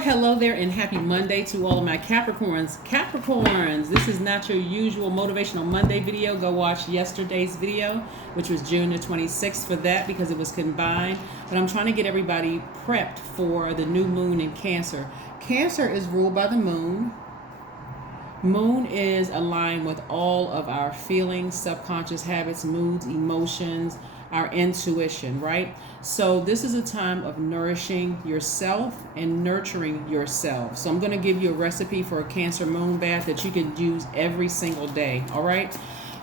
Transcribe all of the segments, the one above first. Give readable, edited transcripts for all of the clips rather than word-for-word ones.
Hello there and happy Monday to all of my Capricorns. Capricorns, this is not your usual Motivational Monday video. Go watch yesterday's video, which was June the 26th for that because it was combined. But I'm trying to get everybody prepped for the new moon in Cancer. Cancer is ruled by the moon. Moon is aligned with all of our feelings, subconscious habits, moods, emotions, our intuition, right? So this is a time of nourishing yourself and nurturing yourself. So I'm going to give you a recipe for a Cancer moon bath that you can use every single day, all right?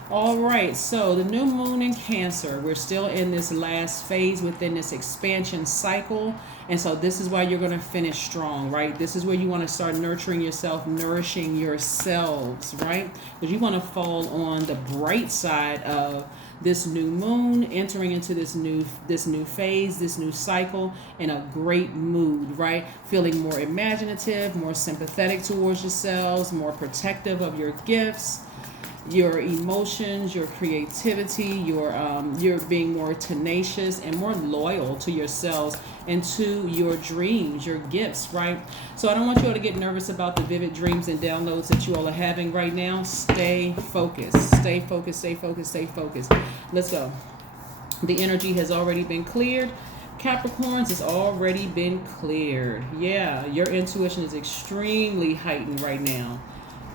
All right, so the new moon in Cancer, we're still in this last phase within this expansion cycle. And so this is why you're going to finish strong, right? This is where you want to start nurturing yourself, nourishing yourselves, right? Because you want to fall on the bright side of this new moon, entering into this new phase, this new cycle in a great mood, right? Feeling more imaginative, more sympathetic towards yourselves, more protective of your gifts, your emotions, your creativity, you're being more tenacious and more loyal to yourselves and to your dreams, your gifts, right? So I don't want you all to get nervous about the vivid dreams and downloads that you all are having right now. Stay focused, stay focused, stay focused, stay focused. Let's go. The energy has already been cleared. Capricorns, it's already been cleared. Yeah, your intuition is extremely heightened right now.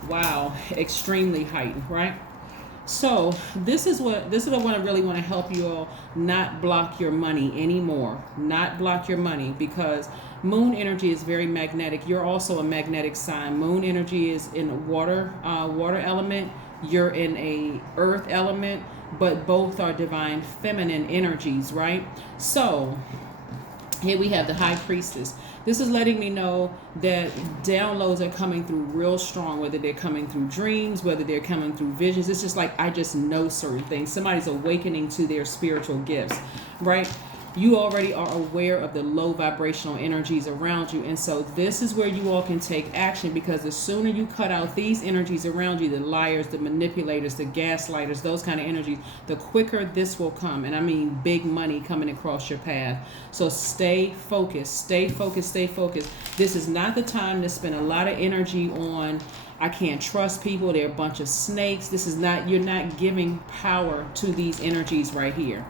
Wow, extremely heightened, right? So this is what I really want to help you all not block your money anymore. Not block your money, because moon energy is very magnetic. You're also a magnetic sign. Moon energy is in water element. You're in a earth element, but both are divine feminine energies, right? So here we have the High Priestess. This is letting me know that downloads are coming through real strong, whether they're coming through dreams, whether they're coming through visions. It's just like I just know certain things. Somebody's awakening to their spiritual gifts, right? You already are aware of the low vibrational energies around you. And so this is where you all can take action, because the sooner you cut out these energies around you, the liars, the manipulators, the gaslighters, those kind of energies, the quicker this will come. And I mean big money coming across your path. So stay focused, stay focused, stay focused. This is not the time to spend a lot of energy on I can't trust people, they're a bunch of snakes. This is not, you're not giving power to these energies right here.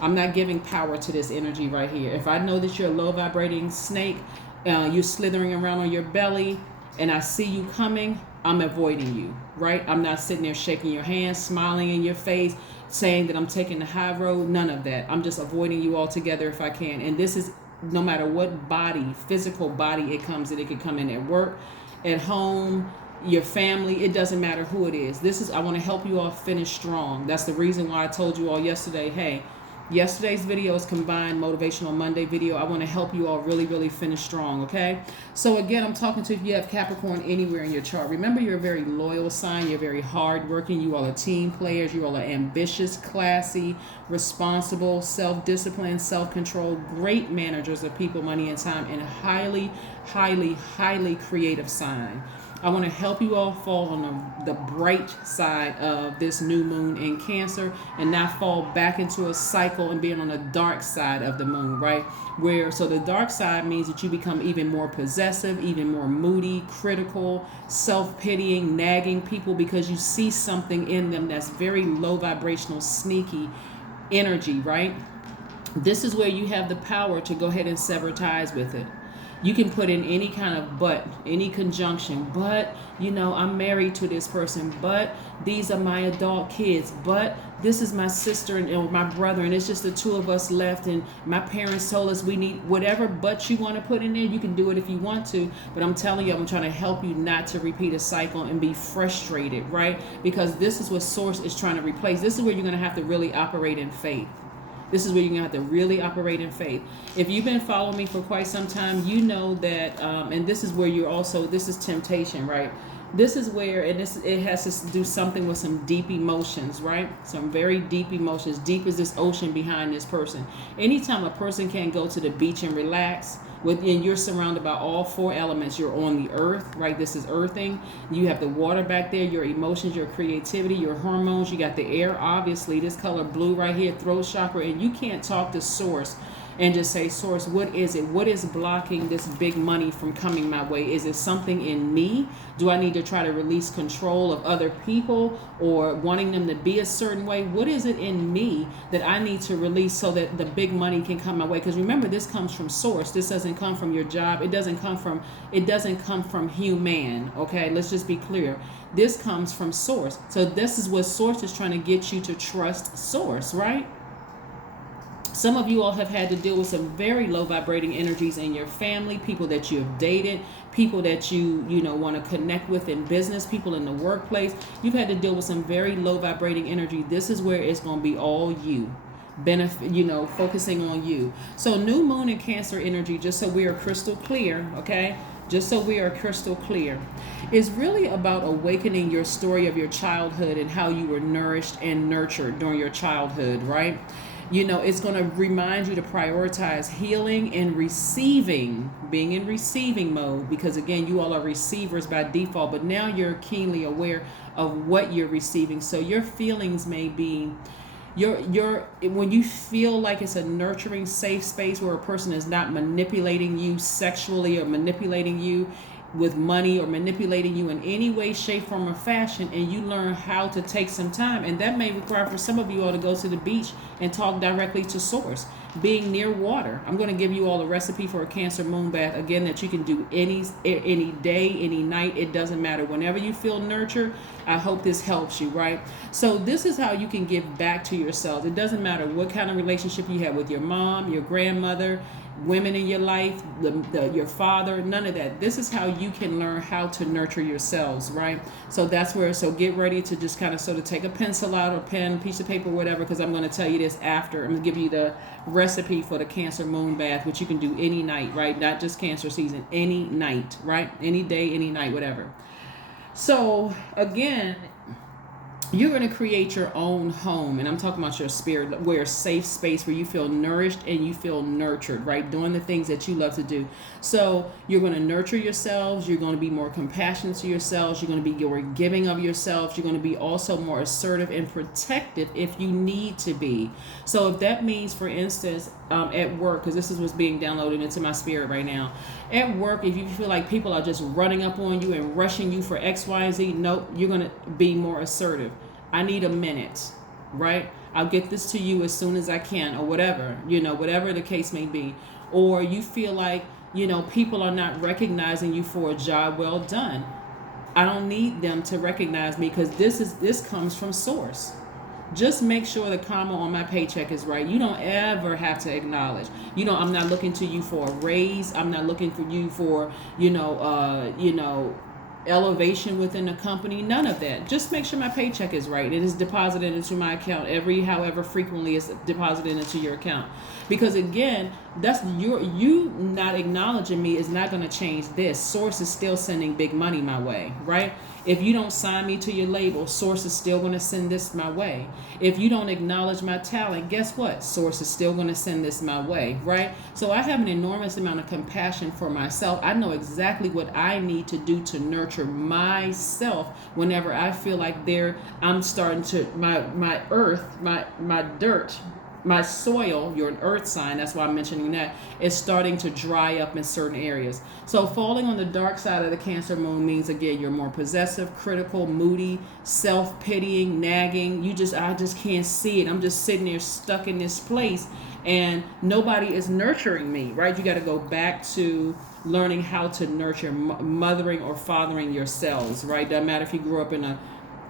I'm not giving power to this energy right here. If I know that you're a low vibrating snake, you're slithering around on your belly, and I see you coming, I'm avoiding you, right? I'm not sitting there shaking your hand, smiling in your face, saying that I'm taking the high road. None of that. I'm just avoiding you altogether if I can. And this is no matter what body, physical body it comes in. It could come in at work, at home, your family. It doesn't matter who it is. I want to help you all finish strong. That's the reason why I told you all yesterday, hey, yesterday's video is combined Motivational Monday video. I want to help you all really, really finish strong, okay? So again, I'm talking to if you have Capricorn anywhere in your chart. Remember, you're a very loyal sign. You're very hardworking. You all are team players. You all are ambitious, classy, responsible, self-disciplined, self-controlled, great managers of people, money, and time, and a highly, highly, highly creative sign. I want to help you all fall on the bright side of this new moon in Cancer and not fall back into a cycle and being on the dark side of the moon, right? So the dark side means that you become even more possessive, even more moody, critical, self-pitying, nagging people because you see something in them that's very low vibrational, sneaky energy, right? This is where you have the power to go ahead and sever ties with it. You can put in any kind of but, any conjunction. But, I'm married to this person. But these are my adult kids. But this is my sister and my brother. And it's just the two of us left. And my parents told us we need whatever but you want to put in there. You can do it if you want to. But I'm telling you, I'm trying to help you not to repeat a cycle and be frustrated, right? Because this is what Source is trying to replace. This is where you're going to have to really operate in faith. This is where you're going to have to really operate in faith. If you've been following me for quite some time, you know that, and this is where this is temptation, right? This is where, and it has to do something with some deep emotions, right? Some very deep emotions. Deep as this ocean behind this person. Anytime a person can go to the beach and relax, and you're surrounded by all four elements. You're on the earth, right? This is earthing. You have the water back there, your emotions, your creativity, your hormones. You got the air, obviously. This color blue right here, throat chakra. And you can't talk to Source and just say, Source, what is it? What is blocking this big money from coming my way? Is it something in me? Do I need to try to release control of other people or wanting them to be a certain way? What is it in me that I need to release so that the big money can come my way? Because remember, this comes from Source. This doesn't come from your job. It doesn't come from human. Okay, let's just be clear. This comes from Source. So this is what Source is trying to get you to trust Source, right? Some of you all have had to deal with some very low vibrating energies in your family, people that you have dated, people that you want to connect with in business, people in the workplace. You've had to deal with some very low vibrating energy. This is where it's going to be all you. Benefit, focusing on you. So new moon and Cancer energy, just so we are crystal clear, okay? Just so we are crystal clear, is really about awakening your story of your childhood and how you were nourished and nurtured during your childhood, right? It's going to remind you to prioritize healing and receiving, being in receiving mode, because again, you all are receivers by default, but now you're keenly aware of what you're receiving. So your feelings may be, when you feel like it's a nurturing, safe space where a person is not manipulating you sexually or manipulating you with money or manipulating you in any way, shape, form, or fashion, and you learn how to take some time. And that may require for some of you all to go to the beach and talk directly to Source, being near water. I'm going to give you all a recipe for a Cancer moon bath, again, that you can do any day, any night. It doesn't matter. Whenever you feel nurtured, I hope this helps you, right? So this is how you can give back to yourself. It doesn't matter what kind of relationship you have with your mom, your grandmother, women in your life, your father, none of that. This is how you can learn how to nurture yourselves, right? So that's where, so get ready to just kind of sort of take a pencil out or pen, piece of paper, whatever, because I'm going to tell you this after. I'm going to give you the recipe for the Cancer moon bath, which you can do any night, right? Not just Cancer season, any night, right? Any day, any night, whatever. So again, you're going to create your own home, and I'm talking about your spirit, where a safe space where you feel nourished and you feel nurtured, right? Doing the things that you love to do. So you're going to nurture yourselves. You're going to be more compassionate to yourselves. You're going to be more giving of yourselves. You're going to be also more assertive and protective if you need to be. So if that means, for instance, at work, because this is what's being downloaded into my spirit right now. At work, if you feel like people are just running up on you and rushing you for X, Y, and Z, nope, you're going to be more assertive. I need a minute, right? I'll get this to you as soon as I can, or whatever, whatever the case may be. Or you feel like, people are not recognizing you for a job well done. I don't need them to recognize me, because this comes from Source. Just make sure the comma on my paycheck is right. You don't ever have to acknowledge. I'm not looking to you for a raise. I'm not looking for you for, elevation within the company. None of that. Just make sure my paycheck is right. It is deposited into my account however frequently it's deposited into your account. Because again, that's you not acknowledging me is not going to change this. Source is still sending big money my way, right? If you don't sign me to your label, Source is still going to send this my way. If you don't acknowledge my talent, guess what? Source is still going to send this my way, right? So I have an enormous amount of compassion for myself. I know exactly what I need to do to nurture myself whenever I feel like I'm starting to, my earth, my dirt, my soil, you're an earth sign, that's why I'm mentioning that, is starting to dry up in certain areas. So falling on the dark side of the Cancer moon means, again, you're more possessive, critical, moody, self-pitying, nagging. I just can't see it. I'm just sitting there stuck in this place and nobody is nurturing me, right? You got to go back to learning how to nurture, mothering or fathering yourselves, right? Doesn't matter if you grew up in a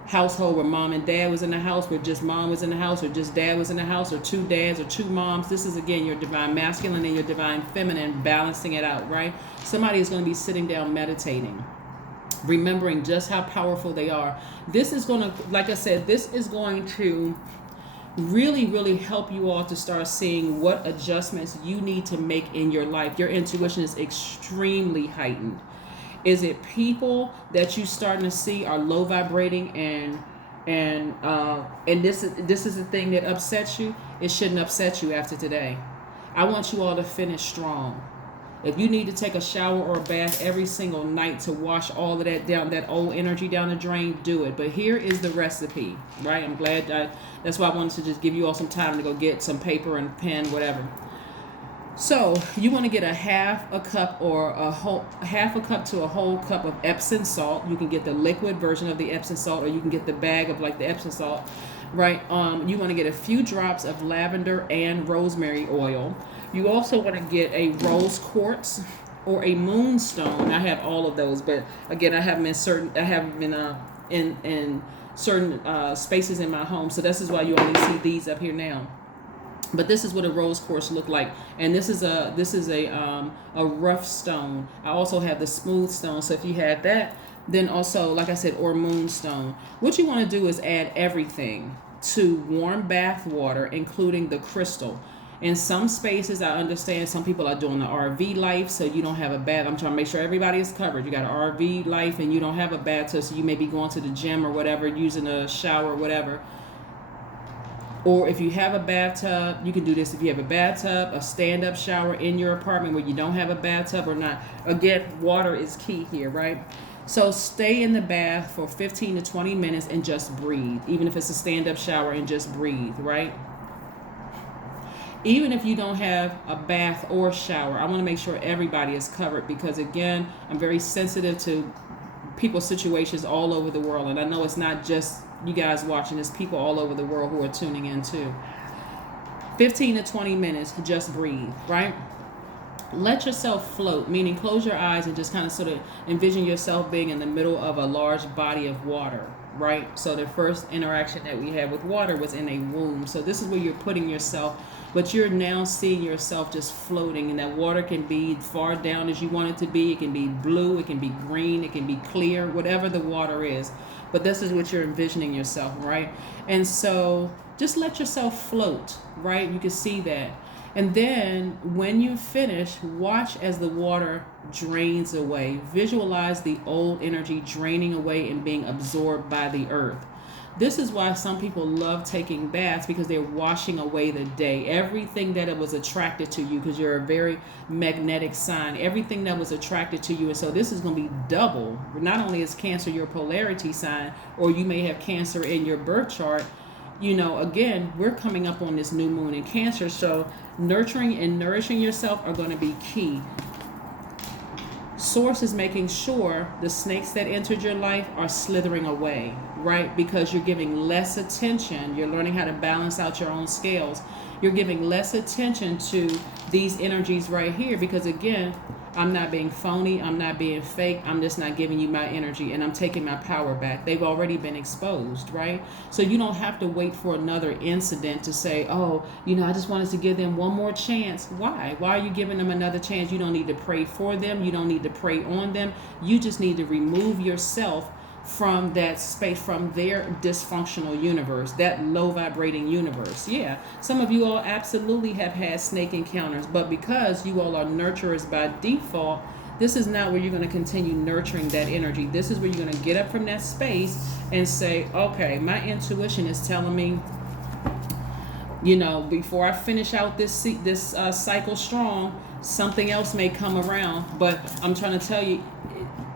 household where mom and dad was in the house, where just mom was in the house, or just dad was in the house, or two dads or two moms. This is, again, your divine masculine and your divine feminine balancing it out, right? Somebody is going to be sitting down meditating, remembering just how powerful they are. This is going to, like I said, this is going to really, really help you all to start seeing what adjustments you need to make in your life. Your intuition is extremely heightened. Is it people that you starting to see are low vibrating and this is the thing that upsets you? It shouldn't upset you after today. I want you all to finish strong. If you need to take a shower or a bath every single night to wash all of that down, that old energy down the drain, do it. But here is the recipe, right? I'm glad that's why I wanted to just give you all some time to go get some paper and pen, whatever. So you want to get a half a cup or a whole half a cup to a whole cup of Epsom salt. You can get the liquid version of the Epsom salt, or you can get the bag of like the Epsom salt, right? You want to get a few drops of lavender and rosemary oil. You also want to get a rose quartz or a moonstone. I have all of those, but again, I have them in certain spaces in my home. So this is why you only see these up here now. But this is what a rose quartz look like, and this is a rough stone. I also have the smooth stone. So if you have that, then also, like I said, or moonstone. What you want to do is add everything to warm bath water, including the crystal. In some spaces, I understand some people are doing the RV life, so you don't have a bath. I'm trying to make sure everybody is covered. You got an RV life, and you don't have a bathtub, so you may be going to the gym or whatever, using a shower or whatever. Or if you have a bathtub, you can do this. If you have a bathtub, a stand-up shower in your apartment where you don't have a bathtub or not. Again, water is key here, right? So stay in the bath for 15 to 20 minutes and just breathe. Even if it's a stand-up shower, and just breathe, right? Even if you don't have a bath or shower, I want to make sure everybody is covered, because again, I'm very sensitive to people's situations all over the world. And I know it's not just you guys watching, there's people all over the world who are tuning in too. 15 to 20 minutes, just breathe, right? Let yourself float, meaning close your eyes and just kind of sort of envision yourself being in the middle of a large body of water, right? So the first interaction that we had with water was in a womb. So this is where you're putting yourself, but you're now seeing yourself just floating, and that water can be far down as you want it to be. It can be blue, it can be green, it can be clear, whatever the water is. But this is what you're envisioning yourself, right? And so just let yourself float, right? You can see that. And then when you finish, watch as the water drains away. Visualize the old energy draining away and being absorbed by the earth. This is why some people love taking baths, because they're washing away the day. Everything that was attracted to you, because you're a very magnetic sign, everything that was attracted to you. And so this is going to be double. Not only is Cancer your polarity sign, or you may have Cancer in your birth chart. You know, again, we're coming up on this new moon in Cancer. So nurturing and nourishing yourself are going to be key. Source is making sure the snakes that entered your life are slithering away, right? Because you're giving less attention. You're learning how to balance out your own scales. You're giving less attention to these energies right here, because again, I'm not being phony. I'm not being fake. I'm just not giving you my energy, and I'm taking my power back. They've already been exposed, right? So you don't have to wait for another incident to say, oh, you know, I just wanted to give them one more chance. Why? Why are you giving them another chance? You don't need to pray for them. You don't need to pray on them. You just need to remove yourself from that space, from their dysfunctional universe, that low vibrating universe. Yeah, some of you all absolutely have had snake encounters, but because you all are nurturers by default, this is not where you're going to continue nurturing that energy. This is where you're going to get up from that space and say, okay, my intuition is telling me, you know, before I finish out this cycle strong, something else may come around. But I'm trying to tell you,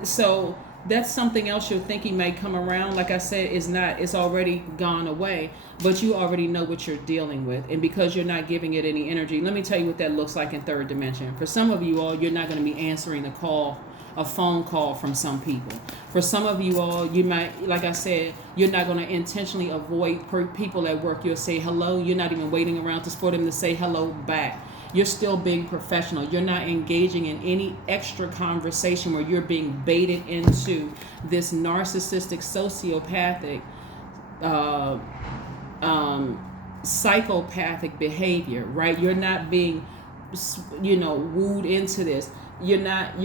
so that's something else you're thinking may come around. Like I said, it's already gone away, but you already know what you're dealing with. And because you're not giving it any energy, let me tell you what that looks like in third dimension. For some of you all, you're not going to be answering a phone call from some people. For some of you all, you might, like I said, you're not going to intentionally avoid people at work. You'll say hello. You're not even waiting around for them to say hello back. You're still being professional. You're not engaging in any extra conversation where you're being baited into this narcissistic, sociopathic, psychopathic behavior, right? You're not being, wooed into this. You're not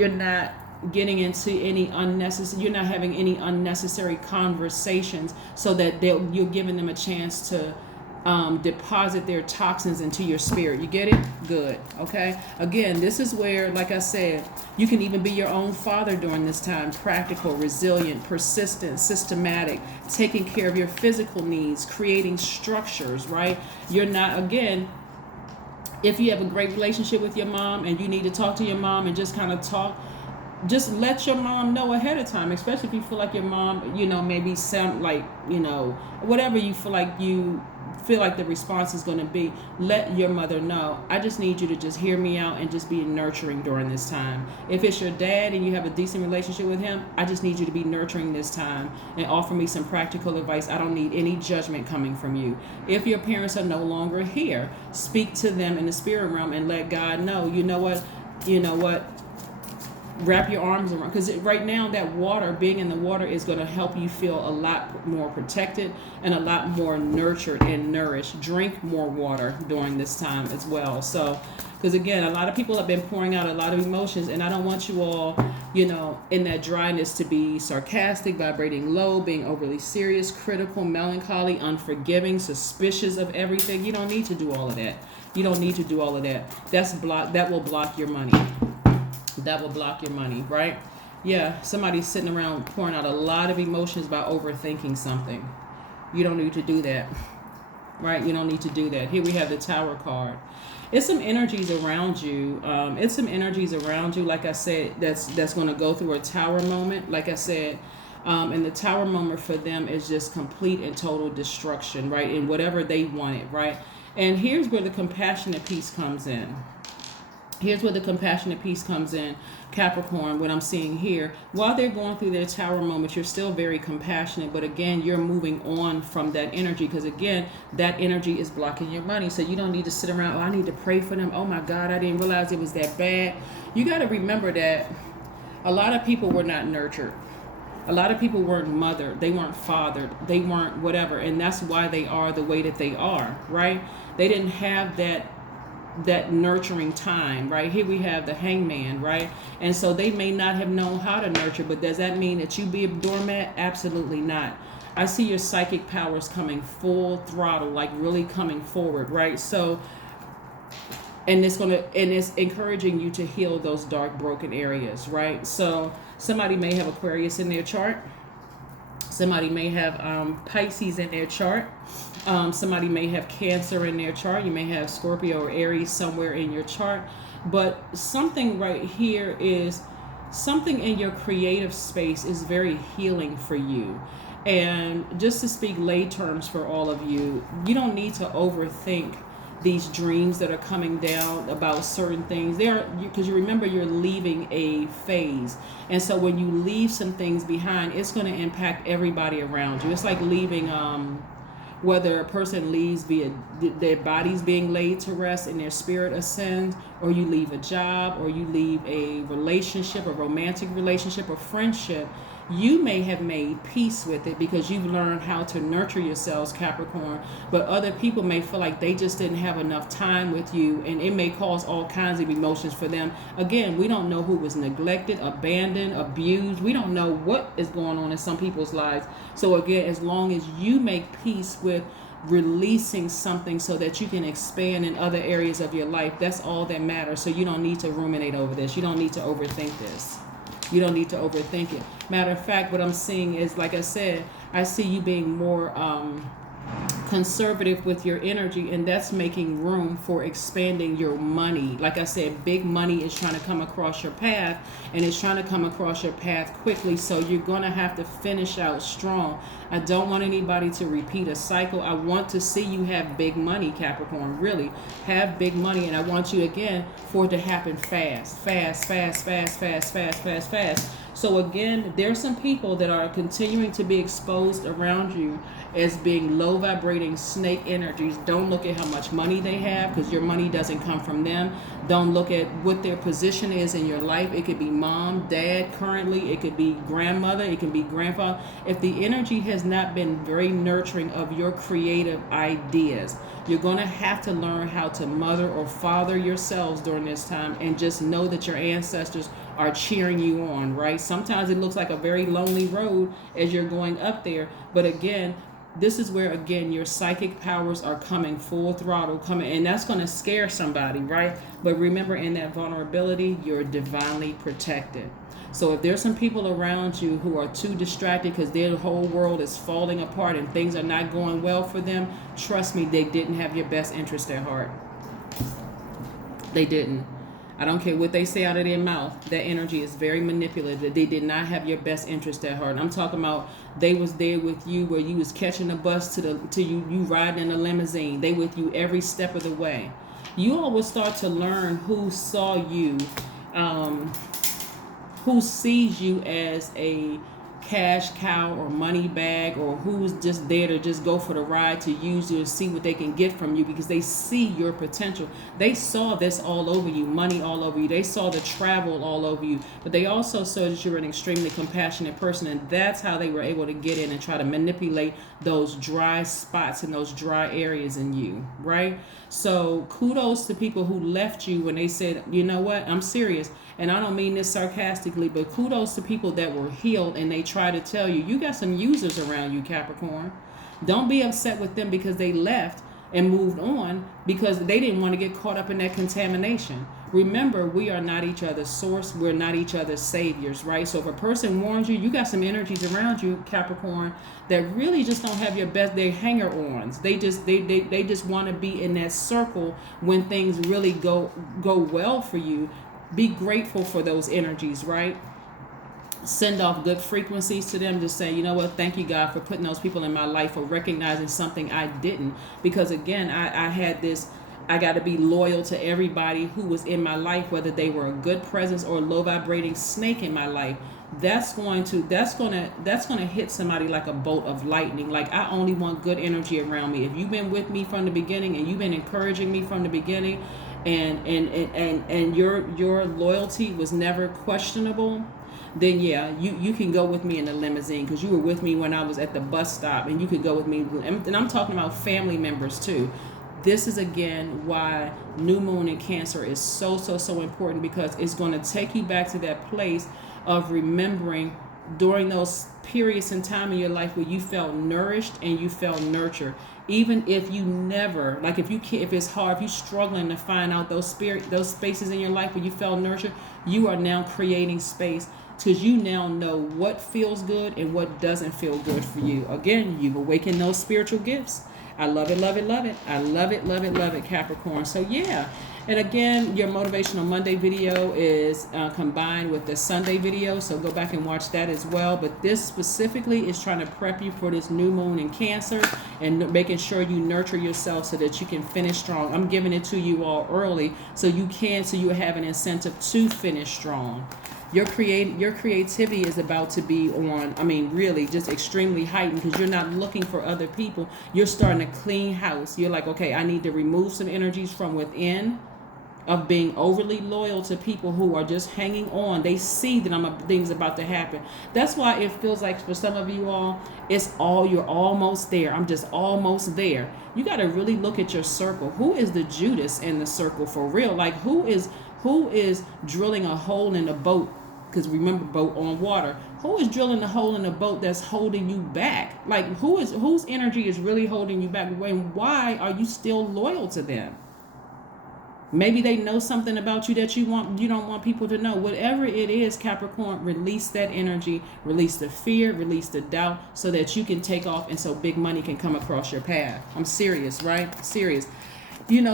getting into any unnecessary, you're not having any unnecessary conversations so that you're giving them a chance to deposit their toxins into your spirit. You get it? Good. Okay. Again, this is where, like I said, you can even be your own father during this time. Practical, resilient, persistent, systematic, taking care of your physical needs, creating structures, right? You're not, again, if you have a great relationship with your mom and you need to talk to your mom and just kind of talk, just let your mom know ahead of time, especially if you feel like your mom, maybe sound like, whatever you feel like you feel like the response is going to be, let your mother know, I just need you to just hear me out and just be nurturing during this time. If it's your dad and you have a decent relationship with him, I just need you to be nurturing this time and offer me some practical advice. I don't need any judgment coming from you. If your parents are no longer here, speak to them in the spirit realm and let God know, you know what, wrap your arms around, because right now that water, being in the water, is going to help you feel a lot more protected and a lot more nurtured and nourished. Drink more water during this time as well. So, because again, a lot of people have been pouring out a lot of emotions, and I don't want you all, in that dryness to be sarcastic, vibrating low, being overly serious, critical, melancholy, unforgiving, suspicious of everything. You don't need to do all of that. You don't need to do all of that. That will block your money. That will block your money, right? Yeah, somebody's sitting around pouring out a lot of emotions by overthinking something. You don't need to do that, right? You don't need to do that. Here we have the Tower card. It's some energies around you. Like I said, that's going to go through a Tower moment. Like I said, and the Tower moment for them is just complete and total destruction, right? In whatever they wanted, right? And here's where the compassionate piece comes in. Capricorn, what I'm seeing here. While they're going through their Tower moment, you're still very compassionate, but again, you're moving on from that energy, because again, that energy is blocking your money. So you don't need to sit around, I need to pray for them. Oh my God, I didn't realize it was that bad. You got to remember that a lot of people were not nurtured. A lot of people weren't mothered. They weren't fathered. They weren't whatever. And that's why they are the way that they are, right? They didn't have that nurturing time, right? Here we have the Hangman, right? And so they may not have known how to nurture, but does that mean that you be a doormat? Absolutely not. I see your psychic powers coming full throttle, like really coming forward, right? So, and it's encouraging you to heal those dark, broken areas, right? So somebody may have Aquarius in their chart. Somebody may have Pisces in their chart. Somebody may have Cancer in their chart. You may have Scorpio or Aries somewhere in your chart. But something right here is something in your creative space is very healing for you. And just to speak lay terms for all of you, you don't need to overthink these dreams that are coming down about certain things. Because you remember you're leaving a phase. And so when you leave some things behind, it's going to impact everybody around you. It's like leaving, whether a person leaves via their bodies being laid to rest and their spirit ascends, or you leave a job, or you leave a relationship, a romantic relationship, or friendship. You may have made peace with it because you've learned how to nurture yourselves, Capricorn, but other people may feel like they just didn't have enough time with you, and it may cause all kinds of emotions for them. Again, we don't know who was neglected, abandoned, abused. We don't know what is going on in some people's lives. So again, as long as you make peace with releasing something so that you can expand in other areas of your life, that's all that matters. So you don't need to ruminate over this. You don't need to overthink this. You don't need to overthink it. Matter of fact, what I'm seeing is, like I said, I see you being more conservative with your energy, and that's making room for expanding your money. Like I said, big money is trying to come across your path, and it's trying to come across your path quickly, so you're going to have to finish out strong. I don't want anybody to repeat a cycle. I want to see you have big money, Capricorn. Really have big money, and I want you, again, for it to happen fast. So again, there's some people that are continuing to be exposed around you as being low vibrating snake energies. Don't look at how much money they have, because your money doesn't come from them. Don't look at what their position is in your life. It could be mom, dad currently. It could be grandmother. It can be grandfather. If the energy has not been very nurturing of your creative ideas, you're going to have to learn how to mother or father yourselves during this time, and just know that your ancestors are cheering you on, right? Sometimes it looks like a very lonely road as you're going up there, but again, this is where, again, your psychic powers are coming full throttle, and that's going to scare somebody, right? But remember, in that vulnerability, you're divinely protected. So if there's some people around you who are too distracted because their whole world is falling apart and things are not going well for them, trust me, they didn't have your best interest at heart. They didn't. I don't care what they say out of their mouth. That energy is very manipulative. They did not have your best interest at heart. And I'm talking about they was there with you where you was catching the bus to you riding in a limousine. They with you every step of the way. You all will start to learn who saw you, who sees you as a cash cow or money bag, or who's just there to just go for the ride to use you and see what they can get from you, because they see your potential. They saw this all over you, money all over you. They saw the travel all over you, but they also saw that you were an extremely compassionate person, and that's how they were able to get in and try to manipulate those dry spots and those dry areas in you, right? So kudos to people who left you when they said, you know what, I'm serious. And I don't mean this sarcastically, but kudos to people that were healed and they try to tell you, you got some users around you, Capricorn. Don't be upset with them because they left and moved on because they didn't want to get caught up in that contamination. Remember, we are not each other's source. We're not each other's saviors, right? So if a person warns you, you got some energies around you, Capricorn, that really just don't have your best. They're hanger-ons. They just want to be in that circle when things really go well for you. Be grateful for those energies, right? Send off good frequencies to them. Just say, you know what, thank you, God, for putting those people in my life, for recognizing something I didn't. Because again, I had this, I got to be loyal to everybody who was in my life, whether they were a good presence or a low vibrating snake in my life. That's going to hit somebody like a bolt of lightning. Like, I only want good energy around me. If you've been with me from the beginning and you've been encouraging me from the beginning, and your loyalty was never questionable, then yeah, you can go with me in the limousine, because you were with me when I was at the bus stop, and you could go with me. And I'm talking about family members too. This is again why new moon in Cancer is so important, because it's going to take you back to that place of remembering during those periods in time in your life where you felt nourished and you felt nurtured. Even if you never, like if it's hard, if you're struggling to find out those spaces in your life where you felt nurtured, you are now creating space, because you now know what feels good and what doesn't feel good for you. Again, you've awakened those spiritual gifts. I love it, love it, love it. I love it, love it, love it, Capricorn. So yeah. And again, your Motivational Monday video is combined with the Sunday video, so go back and watch that as well. But this specifically is trying to prep you for this new moon in Cancer and making sure you nurture yourself so that you can finish strong. I'm giving it to you all early so you have an incentive to finish strong. Your creativity is about to be on, really just extremely heightened, because you're not looking for other people. You're starting to clean house. You're like, okay, I need to remove some energies from within of being overly loyal to people who are just hanging on. They see that things about to happen. That's why it feels like for some of you all, you're almost there. I'm just almost there. You got to really look at your circle. Who is the Judas in the circle for real? Like, who is drilling a hole in the boat? Because remember, boat on water. Who is drilling the hole in the boat that's holding you back? Like, whose energy is really holding you back? And why are you still loyal to them? Maybe they know something about you that you don't want people to know. Whatever it is, Capricorn, release that energy, release the fear, release the doubt, so that you can take off and so big money can come across your path. I'm serious, right? Serious.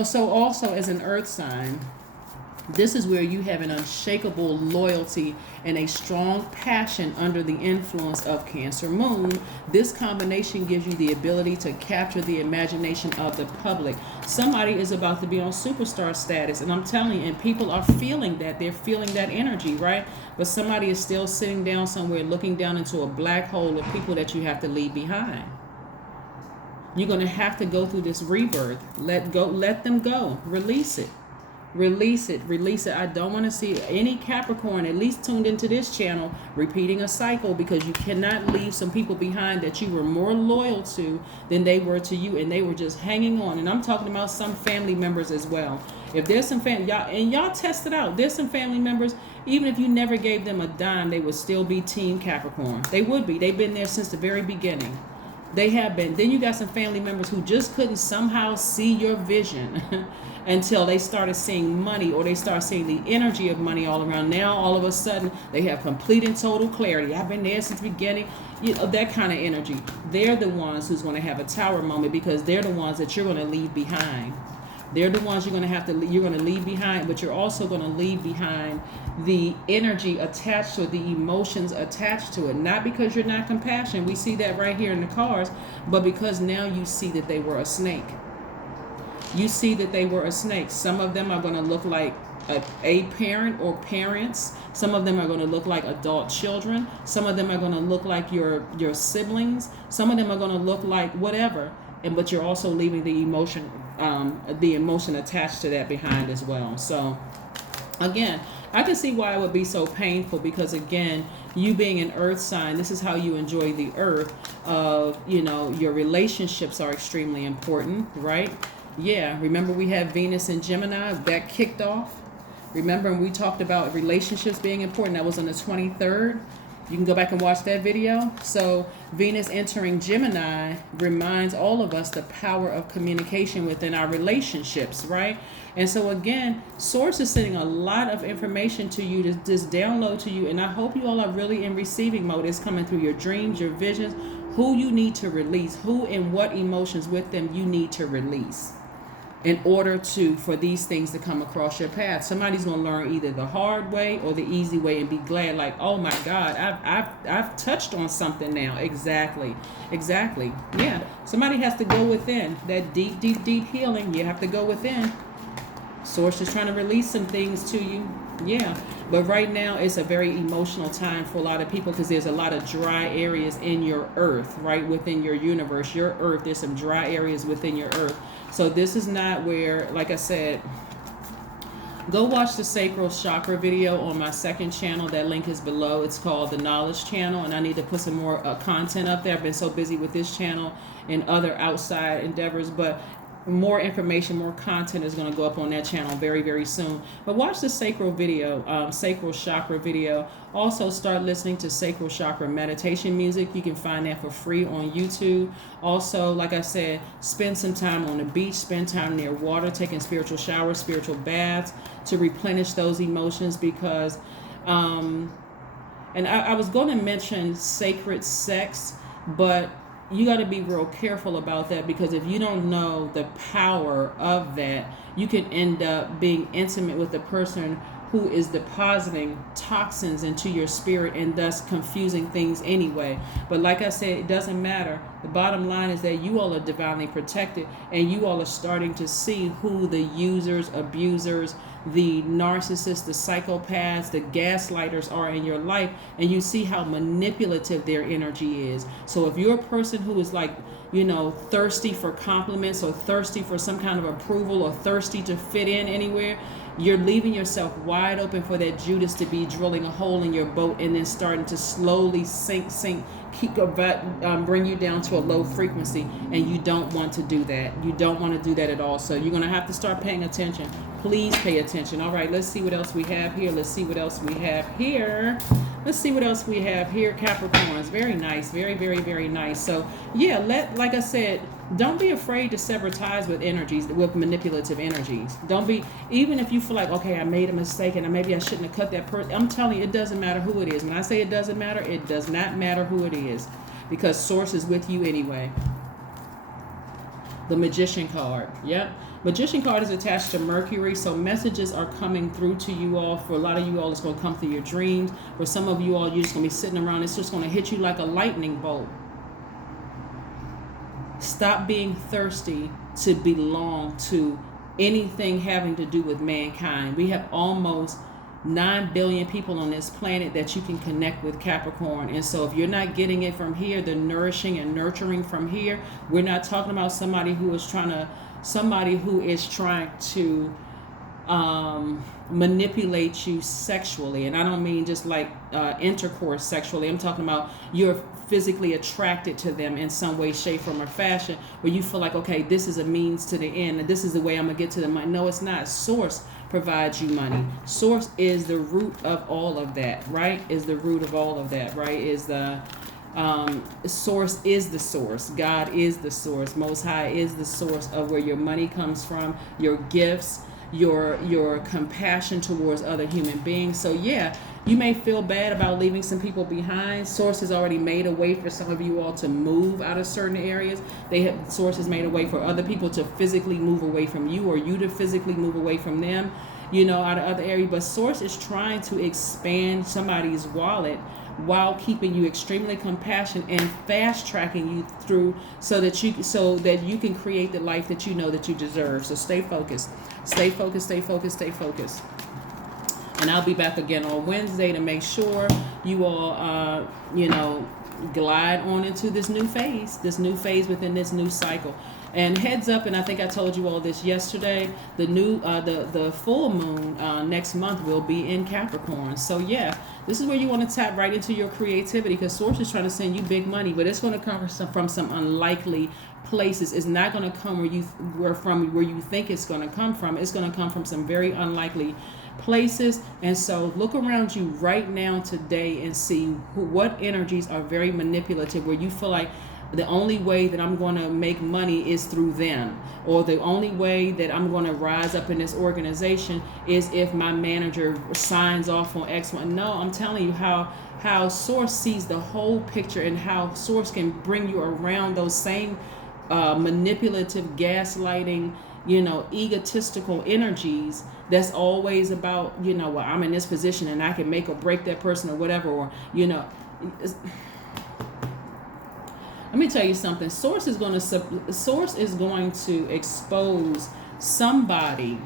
So also as an earth sign, this is where you have an unshakable loyalty and a strong passion under the influence of Cancer moon. This combination gives you the ability to capture the imagination of the public. Somebody is about to be on superstar status, and I'm telling you, and people are feeling that. They're feeling that energy, right? But somebody is still sitting down somewhere looking down into a black hole of people that you have to leave behind. You're going to have to go through this rebirth. Let them go. Release it. Release it. I don't want to see any Capricorn, at least tuned into this channel, repeating a cycle, because you cannot leave some people behind that you were more loyal to than they were to you, and they were just hanging on. And I'm talking about some family members as well. If there's some y'all test it out. There's some family members, even if you never gave them a dime, they would still be Team Capricorn. They would be. They've been there since the very beginning. They have been. Then you got some family members who just couldn't somehow see your vision until they started seeing money, or they start seeing the energy of money all around. Now, all of a sudden, they have complete and total clarity. I've been there since the beginning. That kind of energy. They're the ones who's going to have a tower moment, because they're the ones that you're going to leave behind. They're the ones you're going to leave behind, but you're also going to leave behind the energy attached to it, the emotions attached to it. Not because you're not compassionate. We see that right here in the cards, but because now you see that they were a snake. You see that they were a snake. Some of them are going to look like a parent or parents. Some of them are going to look like adult children. Some of them are going to look like your siblings. Some of them are going to look like whatever. But you're also leaving the emotion attached to that behind as well. So again, I can see why it would be so painful, because again, you being an earth sign, this is how you enjoy the earth of, your relationships are extremely important, right? Yeah, remember we had Venus and Gemini, that kicked off. Remember when we talked about relationships being important, that was on the 23rd. You can go back and watch that video. So Venus entering Gemini reminds all of us the power of communication within our relationships, right? And so again, Source is sending a lot of information to you to just download to you. And I hope you all are really in receiving mode. It's coming through your dreams, your visions, who you need to release, who and what emotions with them you need to release in order for these things to come across your path. Somebody's gonna learn either the hard way or the easy way and be glad, like, oh my God, I've touched on something now. Exactly. Yeah. Somebody has to go within. That deep healing. You have to go within. Source is trying to release some things to you. Yeah. But right now it's a very emotional time for a lot of people, because there's a lot of dry areas in your earth, right? Within your universe, your earth, there's some dry areas within your earth. So this is not where, like I said, go watch the sacral chakra video on my second channel. That link is below. It's called the Knowledge Channel, and I need to put some more content up there. I've been so busy with this channel and other outside endeavors, but more information, more content is going to go up on that channel very, very soon. But watch the sacral chakra video. Also start listening to sacral chakra meditation music. You can find that for free on YouTube. Also, like I said, spend some time on the beach, spend time near water, taking spiritual showers, spiritual baths to replenish those emotions, because and I was going to mention sacred sex, but you got to be real careful about that, because if you don't know the power of that, you can end up being intimate with the person who is depositing toxins into your spirit and thus confusing things anyway. But like I said, it doesn't matter. The bottom line is that you all are divinely protected, and you all are starting to see who the users, abusers, the narcissists, the psychopaths, the gaslighters are in your life, and you see how manipulative their energy is. So if you're a person who is like, thirsty for compliments, or thirsty for some kind of approval, or thirsty to fit in anywhere, you're leaving yourself wide open for that Judas to be drilling a hole in your boat and then starting to slowly sink, bring you down to a low frequency. And you don't want to do that. You don't want to do that at all. So you're going to have to start paying attention. Please pay attention. All right, let's see what else we have here. Capricorns. Very nice. Very, very, very nice. So yeah, like I said, don't be afraid to sever ties with manipulative energies. Don't be, even if you feel like, okay, I made a mistake and maybe I shouldn't have cut that person. I'm telling you, it doesn't matter who it is. When I say it doesn't matter, it does not matter who it is, because Source is with you anyway. The Magician card. Yep. Magician card is attached to Mercury, so messages are coming through to you all. For a lot of you all, it's going to come through your dreams. For some of you all, you're just going to be sitting around. It's just going to hit you like a lightning bolt. Stop being thirsty to belong to anything having to do with mankind. We have almost 9 billion people on this planet that you can connect with, Capricorn. And so if you're not getting it from here, the nourishing and nurturing from here, we're not talking about somebody who is trying to manipulate you sexually. And I don't mean just like intercourse sexually. I'm talking about you're physically attracted to them in some way, shape, form, or fashion, where you feel like, okay, this is a means to the end, and this is the way I'm gonna get to the money. No, it's not. Source provides you money. Source is the root of all of that, right? Is the root of all of that, right? Is the source is the source. God is the source. Most High is the source of where your money comes from, your gifts, your compassion towards other human beings. So yeah, You may feel bad about leaving some people behind. Source has already made a way for some of you all to move out of certain areas. Source has made a way for other people to physically move away from you, or you to physically move away from them, out of other areas. But Source is trying to expand somebody's wallet while keeping you extremely compassionate and fast tracking you through so that you can create the life that you know that you deserve. So stay focused. Stay focused, stay focused, stay focused. And I'll be back again on Wednesday to make sure you all, glide on into this new phase within this new cycle. And heads up, and I think I told you all this yesterday, the full moon next month will be in Capricorn. So yeah, this is where you want to tap right into your creativity, because Source is trying to send you big money, but it's going to come from some unlikely places. It's not going to come where you think it's going to come from. It's going to come from some very unlikely places. And so look around you right now today and see what energies are very manipulative, where you feel like the only way that I'm going to make money is through them, or the only way that I'm going to rise up in this organization is if my manager signs off on X one. No, I'm telling you how Source sees the whole picture, and how Source can bring you around those same manipulative, gaslighting, egotistical energies. That's always about, well, I'm in this position and I can make or break that person or whatever, or, let me tell you something. Source is going to expose somebody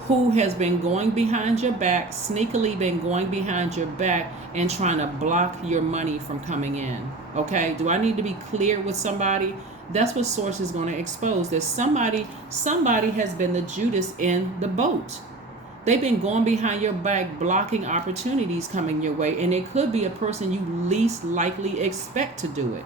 who has been going behind your back, sneakily been going behind your back and trying to block your money from coming in. Okay? Do I need to be clear with somebody? That's what Source is going to expose. That somebody has been the Judas in the boat. They've been going behind your back, blocking opportunities coming your way. And it could be a person you least likely expect to do it.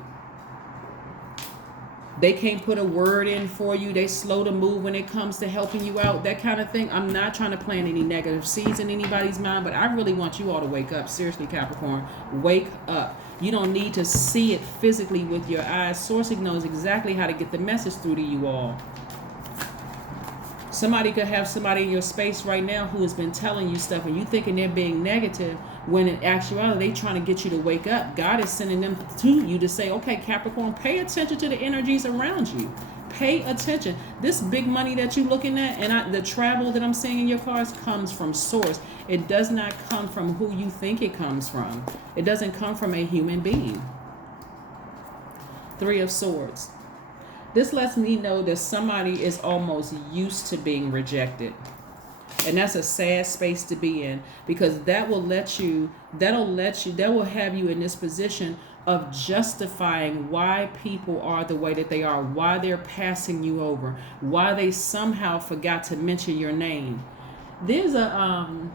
They can't put a word in for you. They slow to move when it comes to helping you out, that kind of thing. I'm not trying to plant any negative seeds in anybody's mind, but I really want you all to wake up. Seriously, Capricorn, wake up. You don't need to see it physically with your eyes. Source knows exactly how to get the message through to you all. Somebody could have somebody in your space right now who has been telling you stuff, and you thinking they're being negative, when in actuality they're trying to get you to wake up. God is sending them to you to say, okay, Capricorn, pay attention to the energies around you. Pay attention. This big money that you're looking at, and the travel that I'm seeing in your cards, comes from Source. It does not come from who you think it comes from. It doesn't come from a human being. 3 of Swords. This lets me know that somebody is almost used to being rejected. And that's a sad space to be in, because that will have you in this position of justifying why people are the way that they are, why they're passing you over, why they somehow forgot to mention your name. There's I'm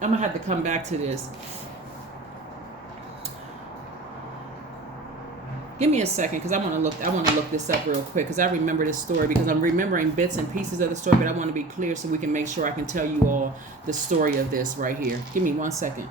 gonna have to come back to this. Give me a second, because I want to look this up real quick, because I remember this story, because I'm remembering bits and pieces of the story, but I want to be clear so we can make sure I can tell you all the story of this right here. Give me 1 second.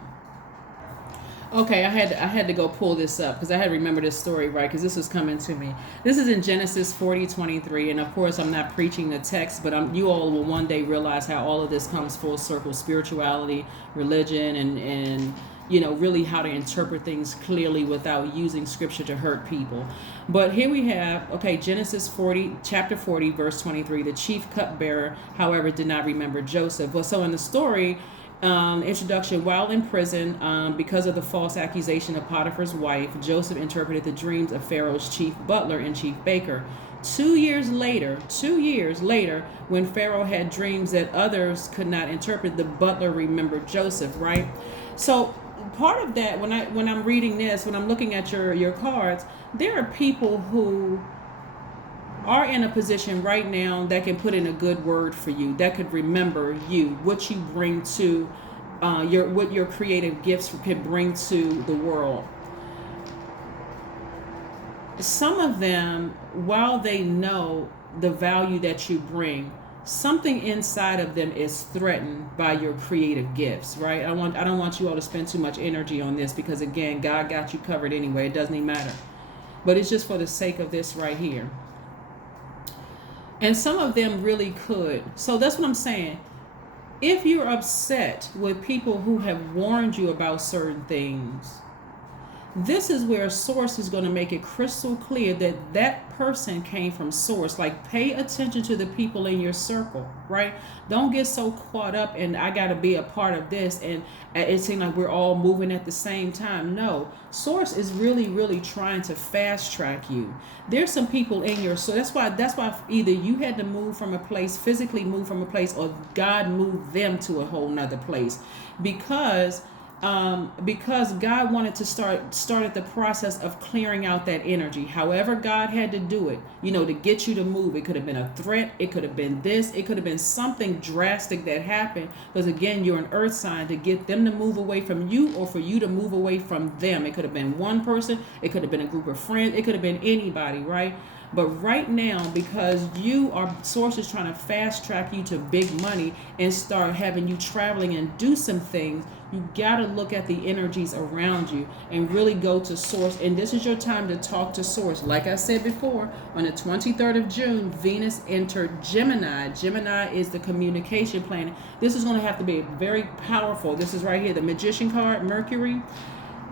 Okay, I had to go pull this up, because I had to remember this story, right, because this was coming to me. This is in Genesis 40:23, and of course I'm not preaching the text, but you all will one day realize how all of this comes full circle: spirituality, religion, and really how to interpret things clearly without using scripture to hurt people. But here we have, Genesis 40, chapter 40, verse 23. The chief cupbearer, however, did not remember Joseph. Well, so in the story, introduction, while in prison, because of the false accusation of Potiphar's wife, Joseph interpreted the dreams of Pharaoh's chief butler and chief baker. 2 years later, when Pharaoh had dreams that others could not interpret, the butler remembered Joseph, right? So part of that, when I'm reading this, when I'm looking at your cards, there are people who are in a position right now that can put in a good word for you, that could remember you, what you bring to what your creative gifts can bring to the world. Some of them, while they know the value that you bring, something inside of them is threatened by your creative gifts, right? I don't want you all to spend too much energy on this, because again, God got you covered anyway. It doesn't even matter. But it's just for the sake of this right here. And some of them really could. So that's what I'm saying. If you're upset with people who have warned you about certain things, this is where source is going to make it crystal clear that that person came from source. Like, pay attention to the people in your circle, right? Don't get so caught up and I got to be a part of this, and it seems like we're all moving at the same time. No, source is really trying to fast track you. There's some people in your, so that's why either you had to move from a place, physically move from a place, or God moved them to a whole nother place, because God wanted to started the process of clearing out that energy. However God had to do it, to get you to move. It could have been a threat, it could have been this, it could have been something drastic that happened, because again, you're an earth sign, to get them to move away from you, or for you to move away from them. It could have been one person, it could have been a group of friends, it could have been anybody, right? But right now, because source is trying to fast track you to big money and start having you traveling and do some things, you got to look at the energies around you and really go to source. And this is your time to talk to source. Like I said before, on the 23rd of June, Venus entered Gemini. Gemini is the communication planet. This is going to have to be very powerful. This is right here, the Magician card, Mercury.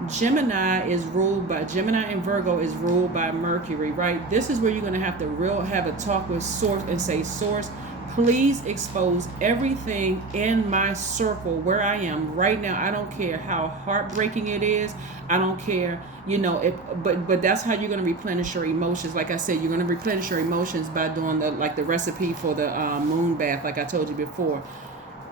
Gemini and Virgo is ruled by Mercury, right? This is where you're going to have to have a talk with source and say, source, please expose everything in my circle where I am right now. I don't care how heartbreaking it is. I don't care, but that's how you're going to replenish your emotions. Like I said, you're going to replenish your emotions by doing the recipe for the moon bath, like I told you before.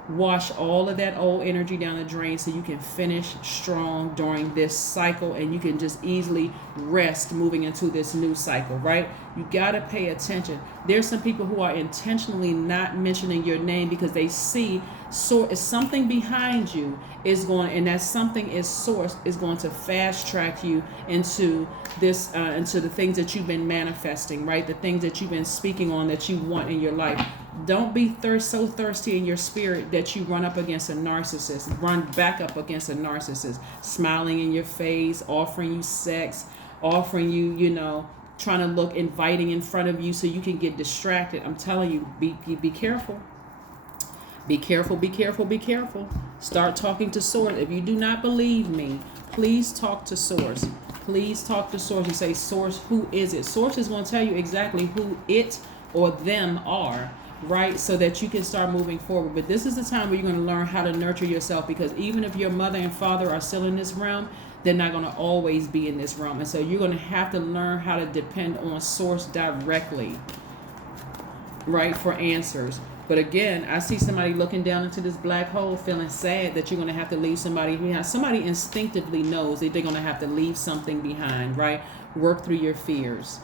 Wash all of that old energy down the drain so you can finish strong during this cycle, and you can just easily rest moving into this new cycle, right? You got to pay attention. There's some people who are intentionally not mentioning your name because they see something behind you is going, and that something is source is going to fast track you into this, into the things that you've been manifesting, right? The things that you've been speaking on that you want in your life. Don't be so thirsty in your spirit that you run back up against a narcissist, smiling in your face, offering you sex, offering you, trying to look inviting in front of you so you can get distracted. I'm telling you, be careful. Be careful, be careful, be careful. Start talking to source. If you do not believe me, please talk to source. Please talk to source. You say, source, who is it? Source is going to tell you exactly who it or them are, right? So that you can start moving forward. But this is the time where you're going to learn how to nurture yourself, because even if your mother and father are still in this realm, they're not going to always be in this realm. And so you're going to have to learn how to depend on source directly, right, for answers. But again, I see somebody looking down into this black hole feeling sad that you're going to have to leave somebody behind. Somebody instinctively knows that they're going to have to leave something behind, right? Work through your fears.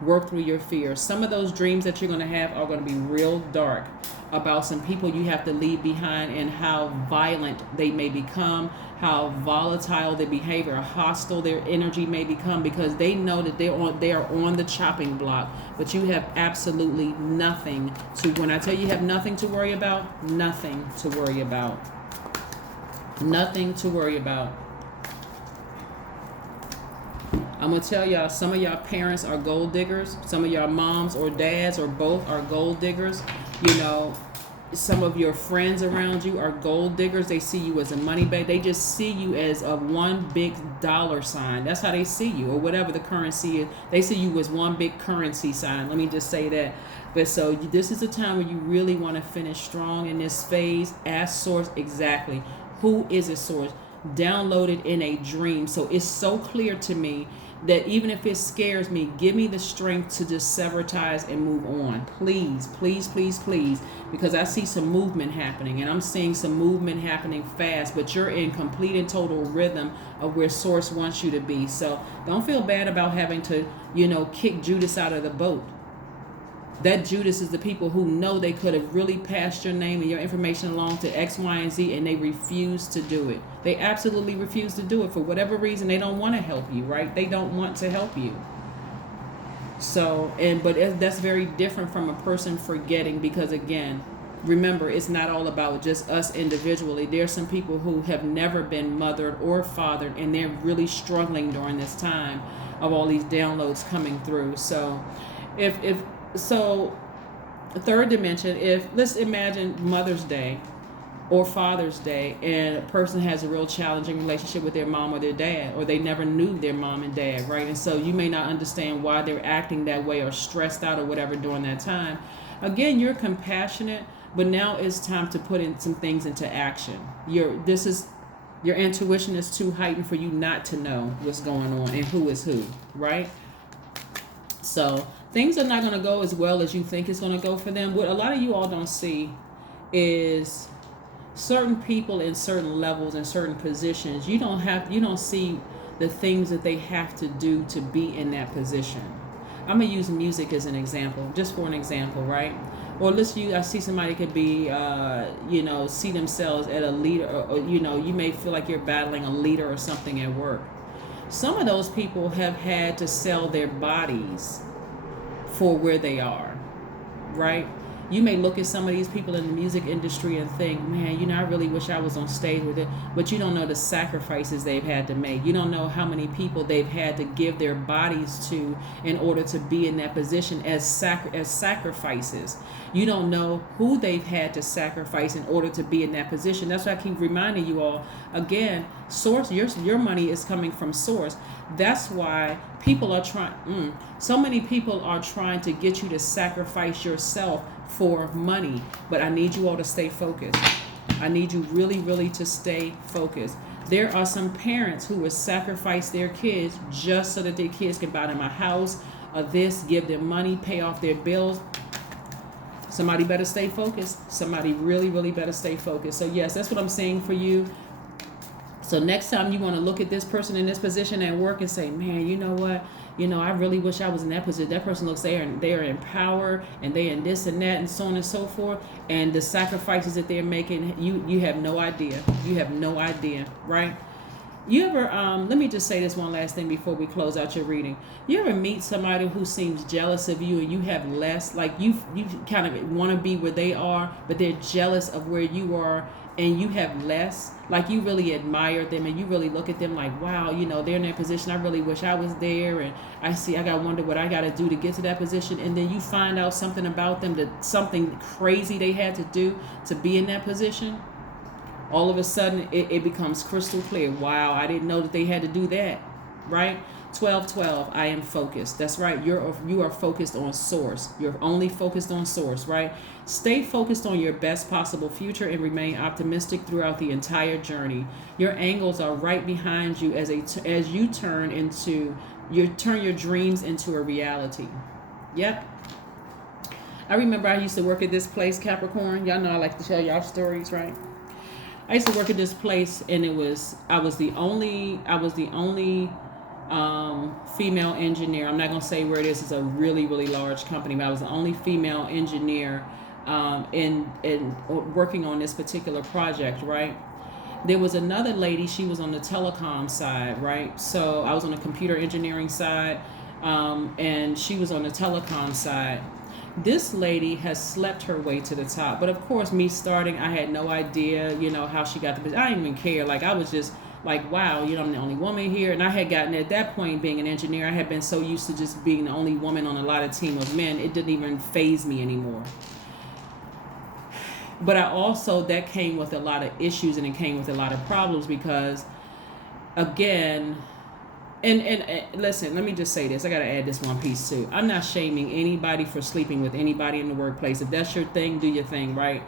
Work through your fears. Some of those dreams that you're going to have are going to be real dark, about some people you have to leave behind and how violent they may become, how volatile their behavior, hostile their energy may become, because they know that they are on the chopping block. But you have absolutely nothing to, when I tell you have nothing to worry about, nothing to worry about. Nothing to worry about. I'm going to tell y'all, some of y'all parents are gold diggers. Some of y'all moms or dads or both are gold diggers. Some of your friends around you are gold diggers. They see you as a money bag. They just see you as a one big dollar sign. That's how they see you, or whatever the currency is. They see you as one big currency sign. Let me just say that. But so this is the time where you really want to finish strong in this phase. Ask source exactly who is a source. Download it in a dream. So it's so clear to me that even if it scares me, give me the strength to just sever ties and move on. Please, please, please, please. Because I see some movement happening, and I'm seeing some movement happening fast, but you're in complete and total rhythm of where source wants you to be. So don't feel bad about having to, kick Judas out of the boat. That Judas is the people who know they could have really passed your name and your information along to X, Y, and Z, and they refuse to do it. They absolutely refuse to do it for whatever reason. They don't want to help you, right? They don't want to help you. So, but that's very different from a person forgetting, because again, remember, it's not all about just us individually. There's some people who have never been mothered or fathered, and they're really struggling during this time of all these downloads coming through. So, So, third dimension, let's imagine Mother's Day, or Father's Day, and a person has a real challenging relationship with their mom or their dad, or they never knew their mom and dad, right? And so you may not understand why they're acting that way or stressed out or whatever during that time. Again, you're compassionate, but now it's time to put in some things into action. Your intuition is too heightened for you not to know what's going on and who is who, right? So things are not going to go as well as you think it's going to go for them. What a lot of you all don't see is certain people in certain levels and certain positions. You don't see the things that they have to do to be in that position. I'm gonna use music as an example, just for an example, right? Or I see somebody could be, see themselves at a leader, or you may feel like you're battling a leader or something at work. Some of those people have had to sell their bodies for where they are, right? You may look at some of these people in the music industry and think, man, I really wish I was on stage with it. But you don't know the sacrifices they've had to make. You don't know how many people they've had to give their bodies to in order to be in that position as sacrifices. You don't know who they've had to sacrifice in order to be in that position. That's why I keep reminding you all, again, source, your money is coming from source. That's why people are so many people are trying to get you to sacrifice yourself for money. But I need you all to stay focused. I need you really, really to stay focused. There are some parents who will sacrifice their kids just so that their kids can buy them a house or this, give them money, pay off their bills. Somebody better stay focused. Somebody really, really better stay focused. So yes, that's what I'm saying for you. So next time you want to look at this person in this position at work and say, man, you know what? I really wish I was in that position. That person looks, they are in power and they in this and that and so on and so forth. And the sacrifices that they're making, you have no idea. You have no idea, right? You ever, let me just say this one last thing before we close out your reading. You ever meet somebody who seems jealous of you and you have less, like you kind of want to be where they are, but they're jealous of where you are and you have less? Like you really admire them and you really look at them like, wow, they're in that position. I really wish I was there. And I got to wonder what I got to do to get to that position. And then you find out something about them, that something crazy they had to do to be in that position. All of a sudden, it becomes crystal clear. Wow, I didn't know that they had to do that, right? 12:12, I am focused. That's right. You are focused on source. You're only focused on source, right? Stay focused on your best possible future and remain optimistic throughout the entire journey. Your angels are right behind you as you turn your dreams into a reality. Yep. I remember I used to work at this place, Capricorn. Y'all know I like to tell y'all stories, right? I used to work at this place, and I was the only female engineer. I'm not gonna say where it is. It's a really, really large company, but I was the only female engineer in working on this particular project, right? There was another lady. She was on the telecom side, right? So I was on the computer engineering side, and she was on the telecom side. This lady has slept her way to the top. But of course, me starting, I had no idea, how she got the position. I didn't even care. Like, I was just like, wow, I'm the only woman here. And I had gotten, at that point, being an engineer, I had been so used to just being the only woman on a lot of team of men, it didn't even faze me anymore. But that came with a lot of issues, and it came with a lot of problems because, again, and listen, let me just say this. I got to add this one piece too. I'm not shaming anybody for sleeping with anybody in the workplace. If that's your thing, do your thing, right?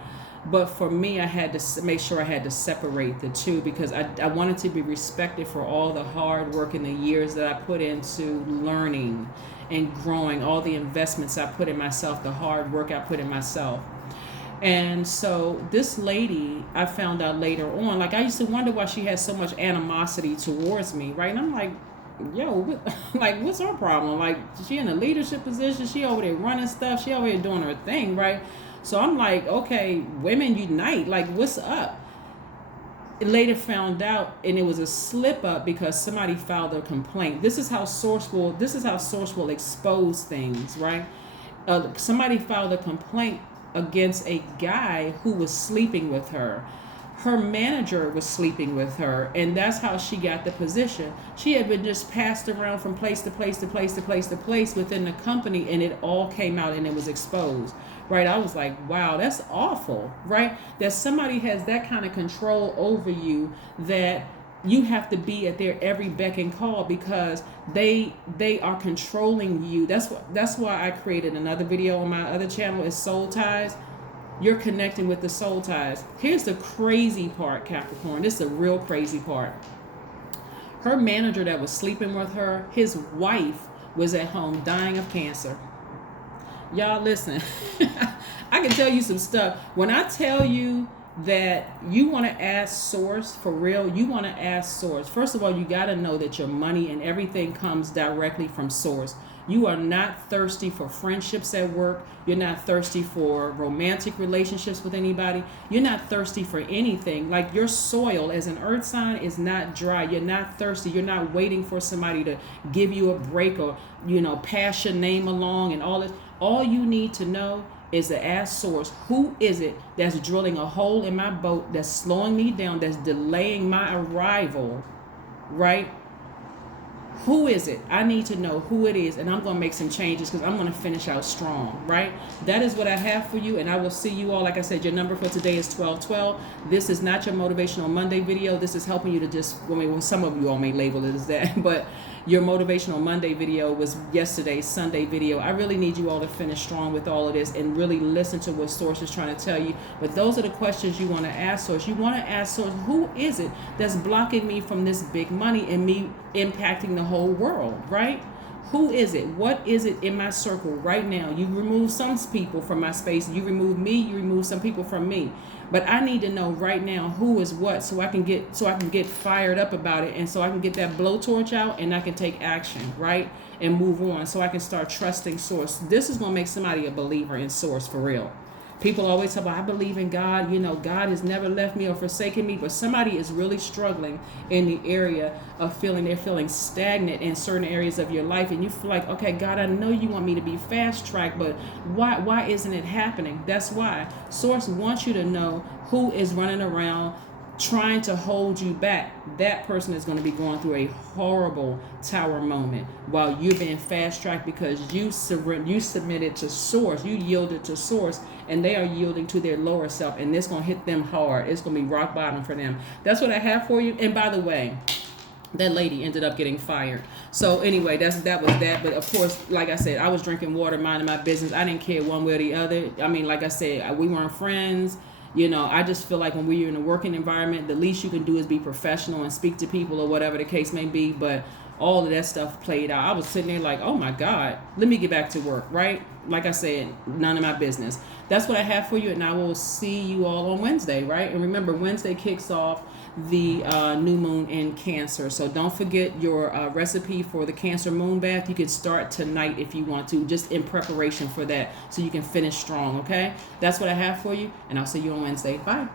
But for me, I had to make sure I had to separate the two because I wanted to be respected for all the hard work and the years that I put into learning and growing, all the investments I put in myself, the hard work I put in myself. And so this lady, I found out later on, like I used to wonder why she had so much animosity towards me, right? And I'm like, what's her problem? Like, she in a leadership position, she over there running stuff, she over there doing her thing, right? So I'm like, okay, women unite, like what's up? Later found out, and it was a slip up because somebody filed a complaint. This is how source will expose things, right? Somebody filed a complaint against a guy who was sleeping with her. Her manager was sleeping with her, and that's how she got the position. She had been just passed around from place to place to place to place to place within the company, and it all came out and it was exposed. right? I was like, wow, that's awful, right? That somebody has that kind of control over you, that you have to be at their every beck and call, because they are controlling you. That's why I created another video on my other channel, is soul ties. You're connecting with the soul ties. Here's the crazy part, Capricorn. This is a real crazy part. Her manager that was sleeping with her, his wife was at home dying of cancer. Y'all listen. I can tell you some stuff. When I tell you that you want to ask source, for real, you want to ask source. First of all, you got to know that your money and everything comes directly from source. You are not thirsty for friendships at work. You're not thirsty for romantic relationships with anybody. You're not thirsty for anything. Like, your soil as an earth sign is not dry. You're not thirsty. You're not waiting for somebody to give you a break, or, pass your name along and all this. All you need to know is to ask source, who is it that's drilling a hole in my boat, that's slowing me down, that's delaying my arrival, right? Who is it? I need to know who it is, and I'm going to make some changes, because I'm going to finish out strong, right? That is what I have for you, and I will see you all. Like I said, your number for today is 1212. This is not your Motivational Monday video. This is helping you to just, well, some of you all may label it as that, but your Motivational Monday video was yesterday's Sunday video. I really need you all to finish strong with all of this and really listen to what Source is trying to tell you. But those are the questions you want to ask Source. You want to ask Source, who is it that's blocking me from this big money and me impacting the whole world, right? Who is it? What is it in my circle right now? You remove some people from my space. You remove me. You remove some people from me. But I need to know right now who is what, so I can get fired up about it, and so I can get that blowtorch out, and I can take action, right? And move on, so I can start trusting Source. This is going to make somebody a believer in Source, for real. People always talk about, I believe in God. God has never left me or forsaken me. But somebody is really struggling in the area of they're feeling stagnant in certain areas of your life. And you feel like, okay, God, I know you want me to be fast tracked, but why isn't it happening? That's why Source wants you to know who is running around trying to hold you back. That person is going to be going through a horrible tower moment while you're being fast tracked, because you submitted to Source, you yielded to Source, and they are yielding to their lower self, and it's going to hit them hard. It's going to be rock bottom for them. That's what I have for you. And by the way, that lady ended up getting fired. So anyway, that was that. But of course, like I said, I was drinking water, minding my business. I didn't care one way or the other. I mean, like I said, we weren't friends. I just feel like when we're in a working environment, the least you can do is be professional and speak to people, or whatever the case may be. But all of that stuff played out. I was sitting there like, oh my God, let me get back to work, right? Like I said, none of my business. That's what I have for you, and I will see you all on Wednesday, right? And remember, Wednesday kicks off the new moon in Cancer. So don't forget your recipe for the Cancer moon bath. You can start tonight if you want to, just in preparation for that, so you can finish strong, okay? That's what I have for you, and I'll see you on Wednesday. Bye.